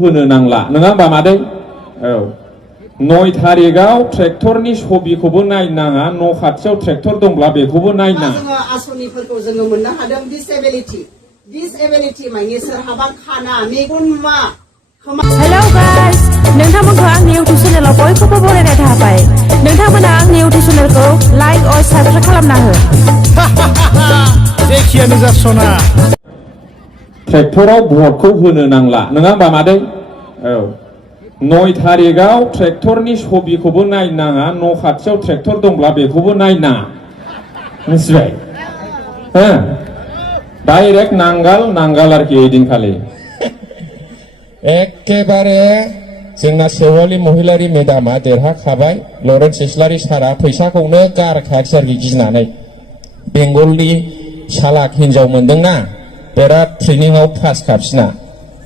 होनो नांला नङा होमबा मादै औ 9 तारिखआव ट्रेक्टरनि छबिखौबो नायनाङा न' खाथियाव ट्रेक्टर दंब्ला बेखौबो नायनाङा जोङो आसनिफोरखौ जोङो मोननो हादों डिसेबिलिटि माने सोरहाबा खाना मेगन मा हेलौ गाइस नोंथांमोनखौ आंनि इउटिउब चेनेलाव बयखौबो बरायनाय थाबाय नोंथांमोना आंनि इउटिउब चेनेलखौ लाइक और साबस्क्राइब खालामना हो एखेयानो जासना ट्रेक्टराव भटखौ होनो नांला नङा होमबा मादै औ 9 तारिखआव ट्रेक्टरनि छबिखौबो नायनाङा न' खाथियाव ट्रेक्टर दंब्ला बेखौबो नायनाङा मिथिबाय हो डाइरेक्ट नांगाल आरोखि ओइदिनखालि एखेबारे जोंना सेवालि महिलारि मेदामा देरहाखाबाय लरेन्स इस्लारि सारा फैसाखौनो गारखायाखै आरोखि गिनानै बेंगलनि सालाक हिनजाव मोनदोंना बिराद ट्रेनिंआव पास खाबसिना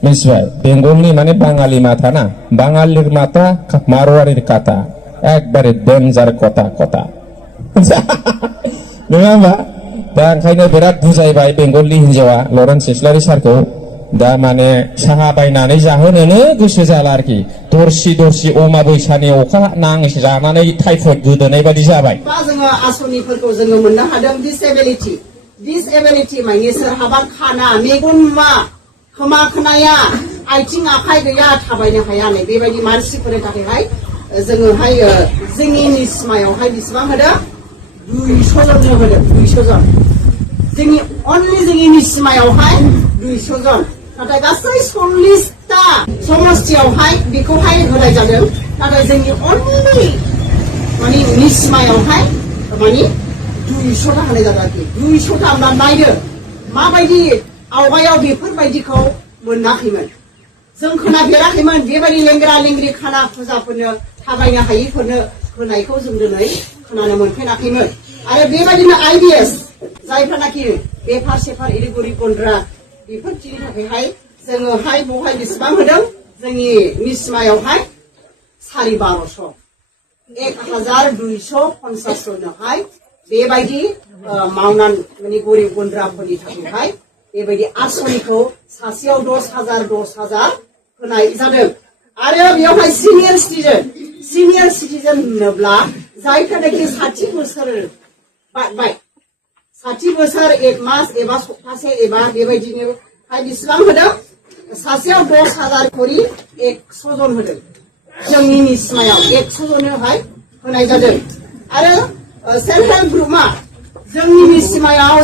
मिथिबाय बेंगलनि माने बाङालि माथा ना बाङालि माथा मारवारि काटा एकबारे डेन्जार कटा नङा होमबा दा ओंखायनो बिराद बुजायबाय बेंगलनि हिनजावा लरेन्स इस्लारि सारखौ दा माने साहा बायनानै जाहोनोनो गोसो जाला आरोखि दरसि अमा बैसानि अखा नांसो जानानै टाइफयड गोदोनाय बायदि जाबाय जोङो आसनिफोरखौ जोङो मोननो हादों डिसेबिलिटि माने सोरहाबा खाना मेगन मा खोमा खोनाया आथिं आखाइ गैया थाबायनो हाया नै बेबायदि मानसिफोरनि थाखायहाय जोङोहाय जोंनि निस्मायावहाय बेसेबां होदों 200 जन होदों 200 जन जोंनि निस्मायावहाय 200 जन नाथाय गासै 40टा समस्थियावहाय बेखौहाय होनाय जादों नाथाय जोंनि अनलि माने निस्मायावहाय माने 200टा होनाय जादों आरोखि 200टा होनना नायदो माबायदि आवगायाव बेफोरबायदिखौ मोनाखैमोन जों खोनाफेराखैमोन बेबायदि लेंग्रा लेंग्रि खाना फुजाफोरनो थाबायनो हायिफोरनो होनायखौ जों दिनै खोनानो मोनफेराखैमोन आरो बेबायदिनो IBS जायफोरनाखि बेफार सेफार इरि गोरिब गुन्द्रा बेफोरनि थाखायहाय जोङोहाय बहाय बेसेबां होदों जोंनि निस्मायावहाय 1250 1250 जनहाय बेबायदि मावनानै माने गोरिब गुन्द्राफोरनि थाखायहाय बेबायदि आसनिखौ सासेयाव 10,000 होनाय जादों आरो बेयावहाय सिनियर सिटिजेन होनोब्ला जायफोरनाखि 60 बोसोर बारबाय 60 बोसोर 1 मास एबा सप्तासे एबा बेबायदिनो बेसेबां होदों सासेयाव 10,000 खरि 100 जन होदों जोंनि निस्मायाव 100 जनहाय होनाय जादों आरो सेल्फ हेल्प ग्रुपआ जोंनि निस्मायाव